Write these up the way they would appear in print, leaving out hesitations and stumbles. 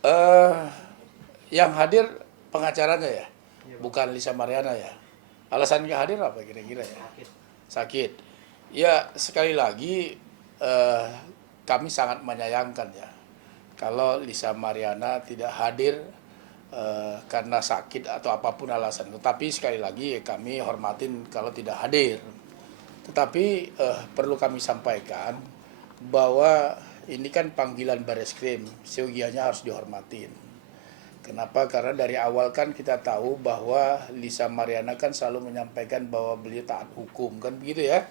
Eh, yang hadir pengacaranya ya, Iya bang. bukan Lisa Mariana ya. Alasan nggak hadir apa kira-kira ya? Sakit. Sakit. Ya sekali lagi eh, kami sangat menyayangkan ya kalau Lisa Mariana tidak hadir karena sakit atau apapun alasan. Tetapi sekali lagi kami hormatin kalau tidak hadir. Tetapi perlu kami sampaikan bahwa ini kan panggilan Bareskrim, seyogianya harus dihormatin. Kenapa? Karena dari awal kan kita tahu bahwa Lisa Mariana kan selalu menyampaikan bahwa beliau taat hukum, kan begitu ya.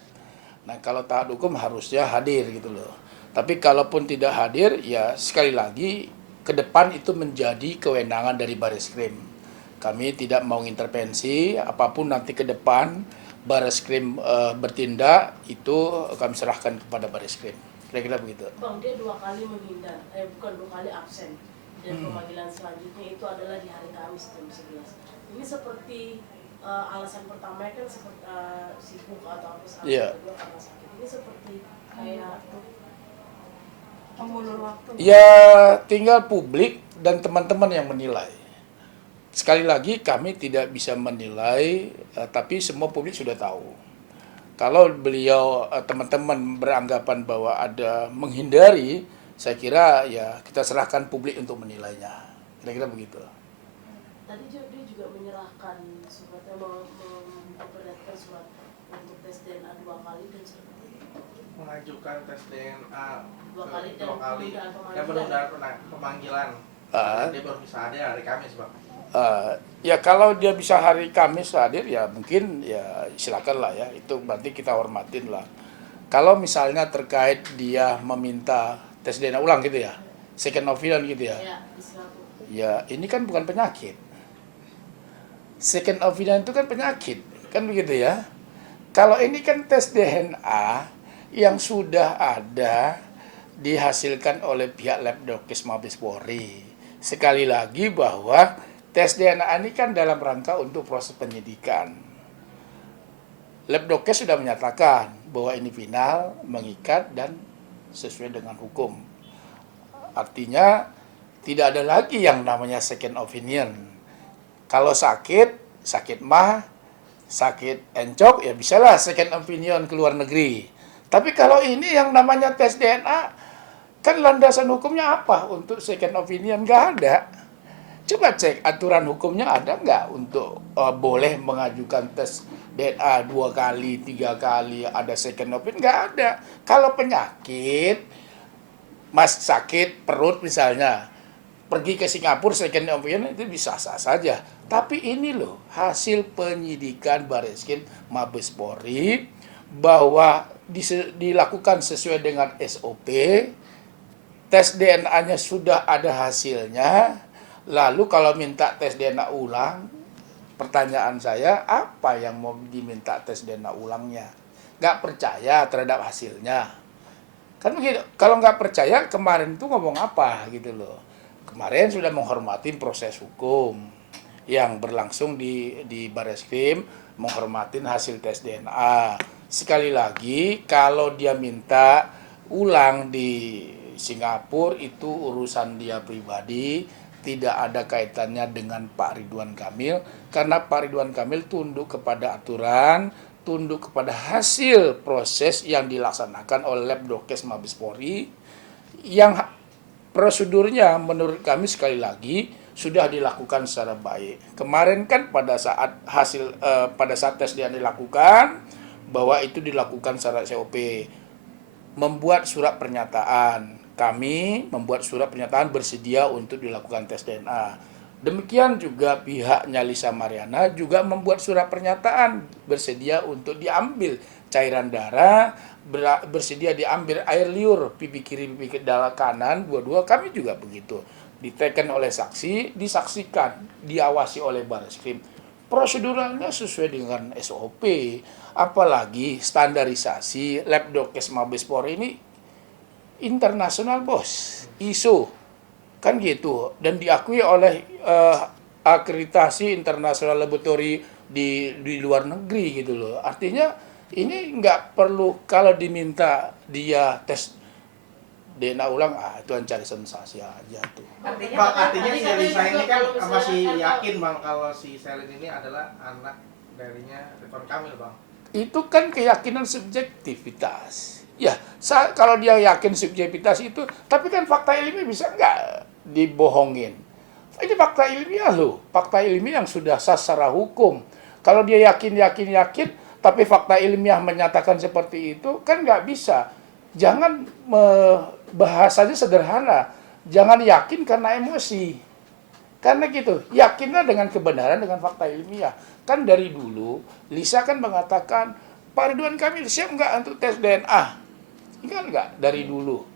Nah kalau taat hukum harusnya hadir gitu loh. Tapi kalaupun tidak hadir, ya sekali lagi ke depan itu menjadi kewenangan dari Bareskrim. Kami tidak mau intervensi, apapun nanti ke depan Bareskrim bertindak itu kami serahkan kepada Bareskrim. Kira-kira begitu. Bang, dia 2 kali menghindar, bukan 2 kali absen. Dan pemanggilan selanjutnya itu adalah di hari Kamis jam 11. Ini seperti alasan pertama kan seperti sibuk atau apa saat Iya. kedua karena sakit. Ini seperti kayak mengulur waktu. Ya tinggal publik dan teman-teman yang menilai. Sekali lagi kami tidak bisa menilai, tapi semua publik sudah tahu. Kalau beliau teman-teman beranggapan bahwa ada menghindari, saya kira ya kita serahkan publik untuk menilainya. Kira-kira begitu. Tadi dia juga menyerahkan suratnya memperlihatkan surat untuk tes DNA 2 kali dan Mengajukan tes DNA 2 kali dan 2 kali dan penundaan penundaan pemanggilan. Ah. Dia baru bisa hadir hari Kamis bang. Ya kalau dia bisa hari Kamis hadir ya mungkin ya silakan lah ya, itu berarti kita hormatin lah. Kalau misalnya terkait dia meminta tes DNA ulang gitu ya, second opinion gitu ya, ya di Singapura. ya ini kan bukan penyakit. Second opinion itu kan penyakit, kan begitu ya. Kalau ini kan tes DNA yang sudah ada dihasilkan oleh pihak Labdokes Mabes Polri. Sekali lagi bahwa tes DNA ini kan dalam rangka untuk proses penyidikan. Labdokes sudah menyatakan bahwa ini final, mengikat dan sesuai dengan hukum. Artinya tidak ada lagi yang namanya second opinion. Kalau sakit, sakit mah, sakit encok, ya bisalah second opinion ke luar negeri. Tapi kalau ini yang namanya tes DNA, kan landasan hukumnya apa untuk second opinion? Nggak ada. Coba cek aturan hukumnya ada nggak untuk boleh mengajukan tes DNA 2 kali, 3 kali, ada second opinion? Nggak ada. Kalau penyakit, mas sakit perut misalnya, pergi ke Singapura second opinion itu bisa sah saja. Tapi ini loh hasil penyidikan Bareskrim Mabes Polri bahwa dilakukan sesuai dengan SOP, tes DNA-nya sudah ada hasilnya. Lalu kalau minta tes DNA ulang, pertanyaan saya apa yang mau diminta tes DNA ulangnya? Nggak percaya terhadap hasilnya. Kan begitu. Kalau nggak percaya kemarin itu ngomong apa gitu loh. Kemarin sudah menghormati proses hukum yang berlangsung di Bareskrim, menghormati hasil tes DNA. Sekali lagi kalau dia minta ulang di Singapura itu urusan dia pribadi, tidak ada kaitannya dengan Pak Ridwan Kamil, karena Pak Ridwan Kamil tunduk kepada aturan, tunduk kepada hasil proses yang dilaksanakan oleh Labdokes Mabes Polri yang prosedurnya menurut kami sekali lagi sudah dilakukan secara baik. Kemarin kan pada saat pada saat tes yang dilakukan bahwa itu dilakukan secara SOP, membuat surat pernyataan. Kami membuat surat pernyataan bersedia untuk dilakukan tes DNA. Demikian juga pihaknya Lisa Mariana juga membuat surat pernyataan bersedia untuk diambil cairan darah, bersedia diambil air liur pipi kiri pipi kanan dua-dua. Kami juga begitu, diteken oleh saksi, disaksikan, diawasi oleh Bareskrim. Proseduralnya sesuai dengan SOP, apalagi standarisasi Labdokes Mabes Polri ini internasional bos, ISO kan gitu, dan diakui oleh akreditasi internasional laboratori di luar negeri gitu loh. Artinya ini nggak perlu kalau diminta dia tes DNA ulang, itu yang cari sensasi aja tuh. Bang, artinya si Tadi Elisa ini kan kalau misalnya masih RK yakin bang kalau si Selin ini adalah anak darinya Ridwan Kamil bang. Itu kan keyakinan subjektivitas. Ya, kalau dia yakin subjektivitas itu, tapi kan fakta ilmiah bisa nggak dibohongin. Ini fakta ilmiah loh, fakta ilmiah yang sudah sah secara hukum. Kalau dia yakin, tapi fakta ilmiah menyatakan seperti itu, kan nggak bisa. Jangan bahasanya sederhana, jangan yakin karena emosi. Karena gitu, yakinlah dengan kebenaran, dengan fakta ilmiah. Kan dari dulu, Lisa kan mengatakan, Pak Ridwan Kamil siap nggak untuk tes DNA? Ingat nggak dari dulu?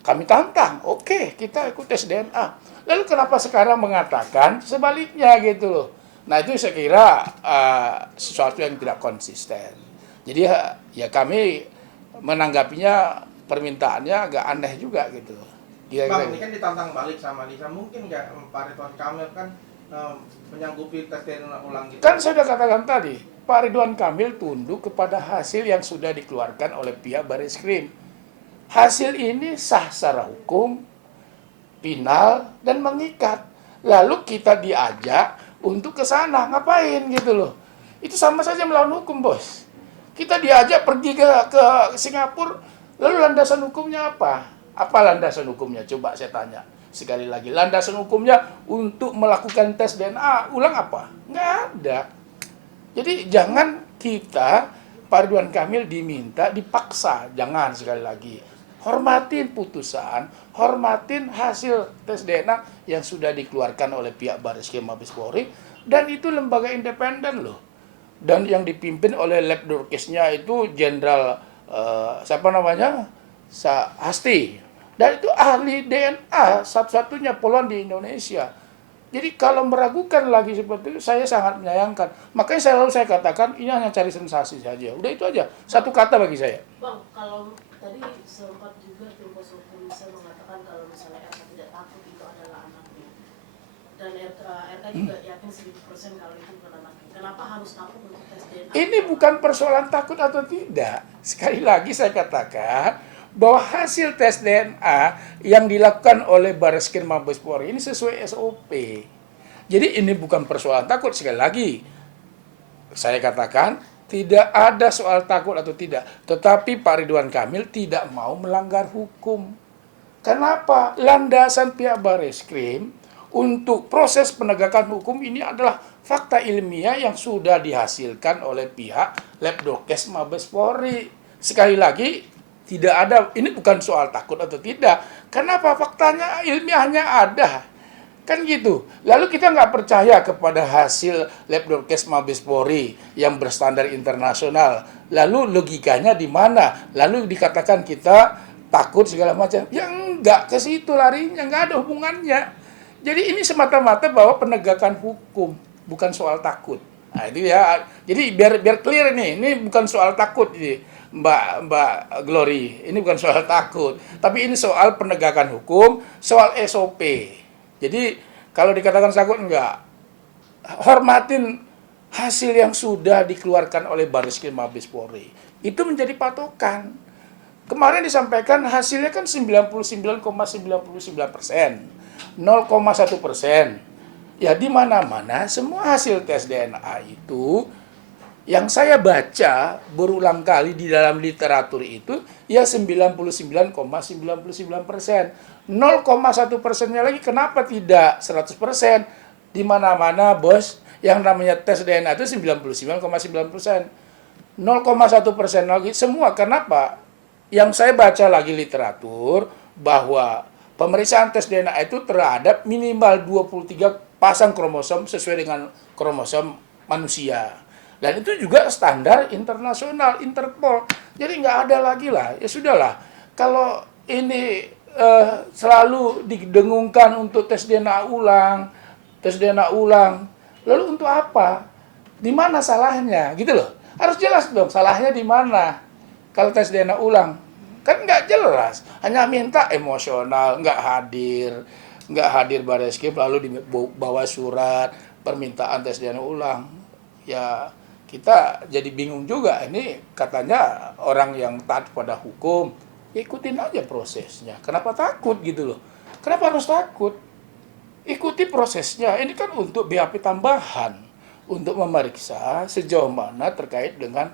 Kami tantang, oke, kita ikut tes DNA. Lalu kenapa sekarang mengatakan sebaliknya gitu loh? Nah itu saya kira sesuatu yang tidak konsisten. Jadi ya kami menanggapinya permintaannya agak aneh juga gitu. Bang, ini kan ditantang balik sama Lisa, mungkin nggak Pak Ridwan Kamil kan menyanggupi tes DNA ulang gitu? Kan saya sudah katakan tadi, Pak Ridwan Kamil tunduk kepada hasil yang sudah dikeluarkan oleh pihak Barreskrim. Hasil ini sah secara hukum, final, dan mengikat. Lalu kita diajak untuk ke sana, ngapain gitu loh. Itu sama saja melawan hukum, bos. Kita diajak pergi ke Singapura, lalu landasan hukumnya apa? Apa landasan hukumnya? Coba saya tanya. Sekali lagi, landasan hukumnya untuk melakukan tes DNA ulang apa? Nggak ada. Jadi jangan kita, Pak Ridwan Kamil diminta, dipaksa. Jangan sekali lagi. Hormatin putusan, hormatin hasil tes DNA yang sudah dikeluarkan oleh pihak Barreskrim Mabes Polri, dan itu lembaga independen loh. Dan yang dipimpin oleh lab Dorkesnya itu Jenderal siapa namanya? Hasti. Dan itu ahli DNA satu-satunya poluan di Indonesia. Jadi kalau meragukan lagi seperti itu, saya sangat menyayangkan. Makanya selalu saya katakan, ini hanya cari sensasi saja. Udah itu aja. Satu kata bagi saya. Bang, kalau tadi sempat juga tim kuasa hukum bisa mengatakan kalau misalnya RK tidak takut itu adalah anaknya. Dan RK juga yakin 1000% kalau itu bukan anaknya. Kenapa harus takut untuk tes DNA? Ini bukan persoalan takut atau tidak. Sekali lagi saya katakan, bahwa hasil tes DNA yang dilakukan oleh Barreskrim Mabes Polri ini sesuai SOP. Jadi ini bukan persoalan takut. Sekali lagi, saya katakan tidak ada soal takut atau tidak. Tetapi Pak Ridwan Kamil tidak mau melanggar hukum. Kenapa? Landasan pihak Barreskrim untuk proses penegakan hukum ini adalah fakta ilmiah yang sudah dihasilkan oleh pihak Lab Dorkes Mabes Polri. Sekali lagi, tidak ada, ini bukan soal takut atau tidak. Kenapa? Faktanya ilmiahnya ada. Kan gitu. Lalu kita nggak percaya kepada hasil Lab Dorkes Mabes Polri yang berstandar internasional. Lalu logikanya di mana? Lalu dikatakan kita takut segala macam. Ya enggak, ke situ larinya, nggak ada hubungannya. Jadi ini semata-mata bahwa penegakan hukum, bukan soal takut. Nah, itu ya. Jadi biar clear nih, ini bukan soal takut ini. Mbak Glory, ini bukan soal takut, tapi ini soal penegakan hukum, soal SOP. Jadi kalau dikatakan takut enggak, hormatin hasil yang sudah dikeluarkan oleh Barreskrim Mabes Polri. Itu menjadi patokan. Kemarin disampaikan hasilnya kan 99,99%, 0,1%. Ya di mana-mana semua hasil tes DNA itu yang saya baca berulang kali di dalam literatur itu, ya 99,99%. 0,1%-nya lagi kenapa tidak 100%? Di mana-mana, bos, yang namanya tes DNA itu 99,9%. 0,1% lagi semua. Kenapa? Yang saya baca lagi literatur bahwa pemeriksaan tes DNA itu terhadap minimal 23 pasang kromosom sesuai dengan kromosom manusia. Dan itu juga standar internasional, Interpol. Jadi nggak ada lagi lah, ya sudahlah. Kalau ini selalu didengungkan untuk tes DNA ulang, lalu untuk apa? Di mana salahnya? Gitu loh. Harus jelas dong, salahnya di mana? Kalau tes DNA ulang, kan nggak jelas. Hanya minta emosional, nggak hadir Barreskrim, lalu dibawa surat permintaan tes DNA ulang. Ya, kita jadi bingung juga. Ini katanya orang yang taat pada hukum, ikutin aja prosesnya. Kenapa takut gitu loh? Kenapa harus takut? Ikuti prosesnya. Ini kan untuk BAP tambahan, untuk memeriksa sejauh mana terkait dengan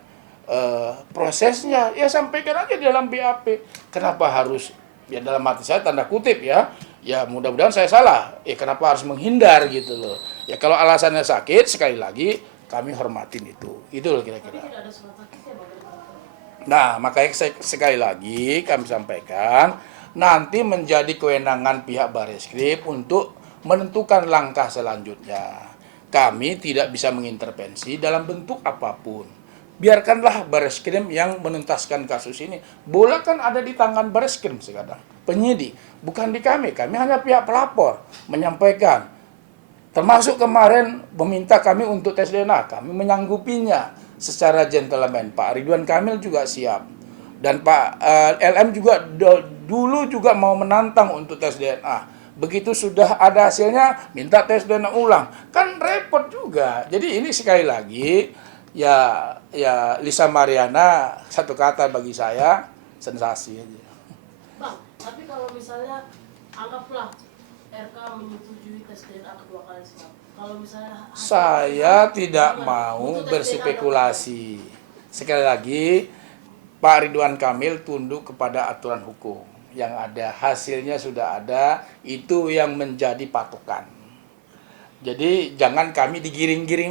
prosesnya. Ya sampaikan aja di dalam BAP. Kenapa harus, ya dalam hati saya tanda kutip ya mudah-mudahan saya salah. Kenapa harus menghindar gitu loh? Ya kalau alasannya sakit, sekali lagi kami hormatin itu. Itu loh Tapi kira-kira. tidak ada surat sakitnya Bang dari dokter. Nah, makanya sekali lagi kami sampaikan, nanti menjadi kewenangan pihak Bareskrim untuk menentukan langkah selanjutnya. Kami tidak bisa mengintervensi dalam bentuk apapun. Biarkanlah Bareskrim yang menuntaskan kasus ini. Bola kan ada di tangan Bareskrim sekarang, penyidik. Bukan di kami hanya pihak pelapor menyampaikan. Termasuk kemarin meminta kami untuk tes DNA, kami menyanggupinya secara gentleman. Pak Ridwan Kamil juga siap. Dan Pak LM juga dulu juga mau menantang untuk tes DNA. Begitu sudah ada hasilnya, minta tes DNA ulang. Kan repot juga. Jadi ini sekali lagi, ya Lisa Mariana, satu kata bagi saya, sensasi aja. Bang, tapi kalau misalnya anggaplah RK menyetujui tes DNA kedua kali sekali. Kalau misalnya Saya tidak mau butuh tes DNA berspekulasi. Sekali lagi, Pak Ridwan Kamil tunduk kepada aturan hukum. Yang ada, hasilnya sudah ada, itu yang menjadi patokan. Jadi jangan kami digiring-giring